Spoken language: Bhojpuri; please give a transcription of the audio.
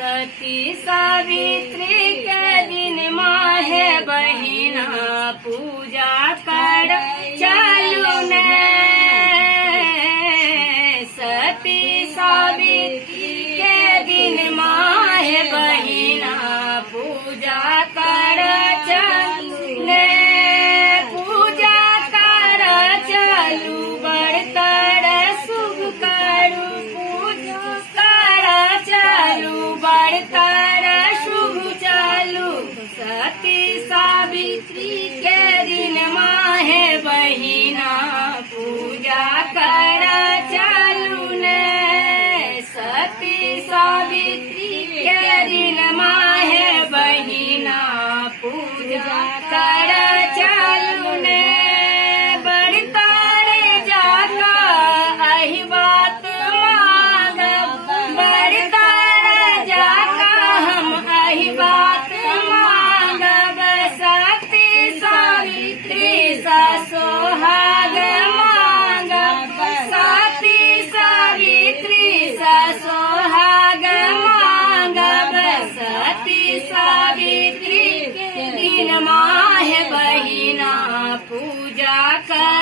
सती सावित्री के दिन माहे बहिना पूजा कर चलू ने। सती सावित्री के दिन माहे बहिना पूजा कर चलू ने। पूजा कर चलू बड़तर शुभ करू पूजा कर चलू बड़तर शुभ चलू। सती सावित्री के दिन माहे बहिना पूजा कर चलू ने। सती सावित्री के दिन माहे बहिना पूजा कर चलू ने। बड़तर जाका अहि बात मांगब बड़तर जाका हम अहि बात मांगब। सती सावित्री सा सोहाग मांगब। सती सावित्री सा सोहाग मांगब। सती सावित्री के दिन माहे बहिना पूजा कर